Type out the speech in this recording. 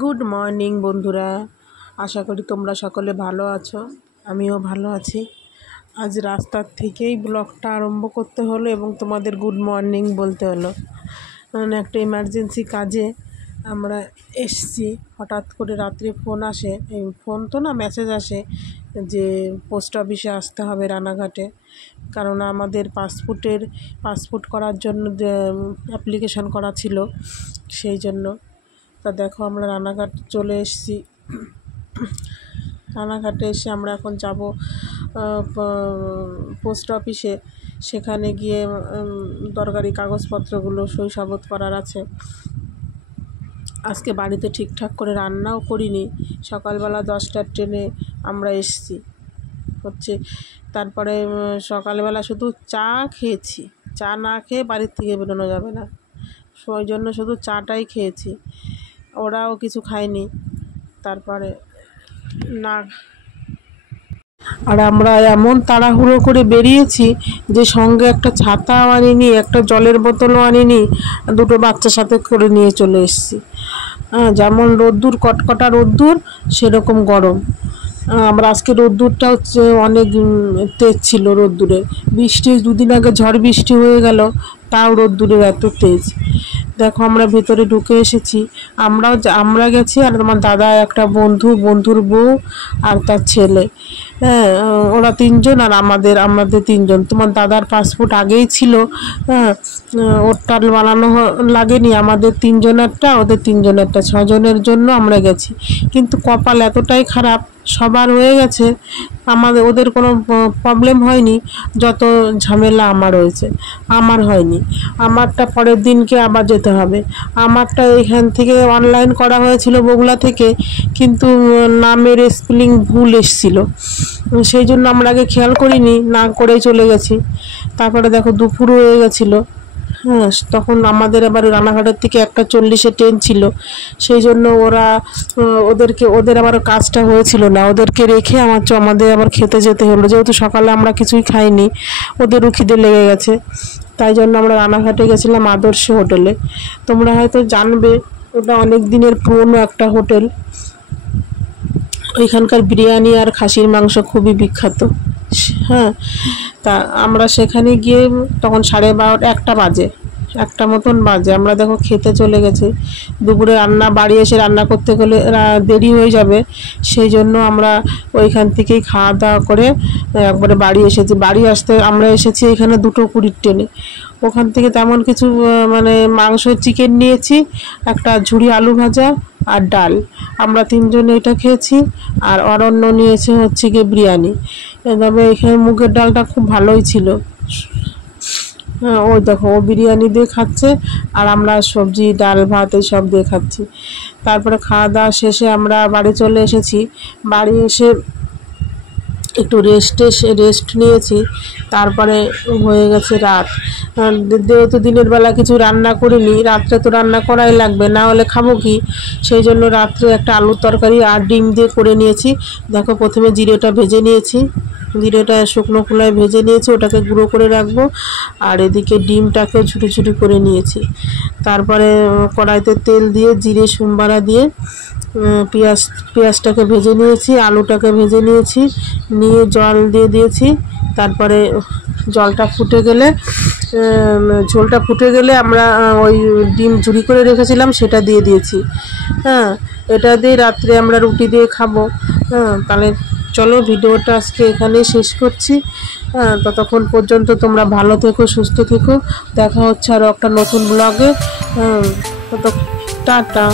Good morning বন্ধুরা, আশা করি তোমরা সকলে ভালো আছো। আমিও ভালো আছি। আজ রাস্তার থেকেই ব্লগটা আরম্ভ করতে হলো এবং তোমাদের গুড মর্নিং বলতে হলো, কারণ একটা ইমার্জেন্সি কাজে আমরা এসছি। হঠাৎ করে রাত্রে ফোন আসে, এই ফোন তো না, মেসেজ আসে যে পোস্ট অফিসে আসতে হবে রানাঘাটে, কারণ আমাদের পাসপোর্ট করার জন্য অ্যাপ্লিকেশন করা ছিল, সেই জন্য। তা দেখো আমরা রানাঘাট চলে এসেছি। রানাঘাটে এসে আমরা এখন যাব পোস্ট অফিসে। সেখানে গিয়ে দরকারি কাগজপত্রগুলো সই-সাবুত করার আছে। আজকে বাড়িতে ঠিকঠাক করে রান্নাও করিনি, সকালবেলা 10টার ট্রেনে আমরা এসেছি হচ্ছে। তারপরে সকালবেলা শুধু চা খেয়েছি, চা না খেয়ে বাড়ির থেকে বেরোনো যাবে না, ওই জন্য শুধু চাটাই খেয়েছি, ওরাও কিছু খায়নি। তারপরে না, আর আমরা এমন তাড়াহুড়ো করে বেরিয়েছি যে সঙ্গে একটা ছাতাও আনিনি, একটা জলের বোতলও আনিনি, দুটো বাচ্চার সাথে করে নিয়ে চলে এসেছি। যেমন রোদ্দুর, কটকটা রোদ্দুর, সেরকম গরম। আমরা আজকে রোদ্দুরটা হচ্ছে অনেক তেজ ছিল। রোদ্দুরে বৃষ্টি, দুদিন আগে ঝড় বৃষ্টি হয়ে গেল, তাও রোদ্দুরের এত তেজ। দেখো আমরা ভেতরে ঢুকে এসেছি। আমরা গেছি, আর তোমার দাদা, একটা বন্ধুর বউ আর তার ছেলে, হ্যাঁ, ওরা 3জন, আর আমাদের 3জন। তোমার দাদার পাসপোর্ট আগেই ছিল, হ্যাঁ, ওরটা বানানো লাগেনি। আমাদের 3জনেরটা, ওদের 3জনেরটা, 6জনের জন্য আমরা গেছি। কিন্তু কপাল এতটাই খারাপ, সবার হয়ে গেছে, ওদের কোনো প্রবলেম হয়নি। যত ঝামেলা আমার হয়েছে, আমার হয়নি। আমারটা পরের দিনকে আবার যেতে হবে। আমারটা এখান থেকে অনলাইন করা হয়েছিল, বগুড়া থেকে, কিন্তু নামের স্পেলিং ভুল এসেছিল, সেই জন্য আমরা আগে খেয়াল করিনি, না করেই চলে গেছি। তারপরে দেখো দুপুর হয়ে গেছিলো, হ্যাঁ, তখন আমাদের আবার রানাঘাটের থেকে 1:40 ট্রেন ছিল, সেই জন্য ওদের আবার কাজটা হয়েছিল না, ওদেরকে রেখে আমাদের আবার খেতে যেতে হলো। যেহেতু সকালে আমরা কিছুই খাইনি, ওদেরও খিদে লেগে গেছে, তাই জন্য আমরা রানাঘাটে গেছিলাম আদর্শ হোটেলে। তোমরা হয়তো জানবে, ওটা অনেক দিনের পুরনো একটা হোটেল। ওইখানকার বিরিয়ানি আর খাসির মাংস খুবই বিখ্যাত, হ্যাঁ। তা আমরা সেখানে গিয়ে তখন 12:30, 1টা বাজে, 1টা মতন বাজে। আমরা দেখো খেতে চলে গেছি। দুপুরে বাড়ি এসে রান্না করতে গেলে দেরি হয়ে যাবে, সেই জন্য আমরা ওইখান থেকেই খাওয়া দাওয়া করে একবারে বাড়ি এসেছি। বাড়ি আসতে আমরা এসেছি এখানে 2:20 ট্রেনে। ওখান থেকে তেমন কিছু মানে মাংস, চিকেন নিয়েছি, একটা ঝুড়ি আলু ভাজা আর ডাল। আমরা 3জন এটা খেয়েছি, আর অরণ্য নিয়েছে হচ্ছে গিয়ে বিরিয়ানি। তবে এখানে মুগের ডালটা খুব ভালোই ছিল, হ্যাঁ। ওই দেখো, ও বিরিয়ানি দিয়ে খাচ্ছে, আর আমরা সবজি, ডাল, ভাত এইসব দিয়ে খাচ্ছি। তারপরে খাওয়া দাওয়া শেষে আমরা বাড়ি চলে এসেছি। বাড়ি এসে একটু রেস্ট নিয়েছি। তারপরে হয়ে গেছে রাত। যেহেতু দিনের বেলা কিছু রান্না করিনি, রাত্রে তো রান্না করাই লাগবে, না হলে খাবো কি, সেই জন্য রাত্রে একটা আলুর তরকারি আর ডিম দিয়ে করে নিয়েছি। দেখো প্রথমে জিরেটা ভেজে নিয়েছি, জিরেটা শুকনো খোলায় ভেজে নিয়েছি, ওটাকে গুঁড়ো করে রাখবো। আর এদিকে ডিমটাকে ছুটি ছুটি করে নিয়েছি। তারপরে কড়াইতে তেল দিয়ে জিরে সোমবারা দিয়ে পেঁয়াজটাকে ভেজে নিয়েছি, আলুটাকে ভেজে নিয়েছি, নিয়ে জল দিয়ে দিয়েছি। তারপরে ঝোলটা ফুটে গেলে আমরা ওই ডিম ঝুরি করে রেখেছিলাম সেটা দিয়ে দিয়েছি, হ্যাঁ। এটা দিয়ে রাত্রে আমরা রুটি দিয়ে খাবো, হ্যাঁ। তাহলে চলো, ভিডিওটা আজকে এখানেই শেষ করছি, হ্যাঁ। ততক্ষণ পর্যন্ত তোমরা ভালো থেকো, সুস্থ থেকো। দেখা হচ্ছে আরও একটা নতুন ব্লগে, হ্যাঁ। টাটা।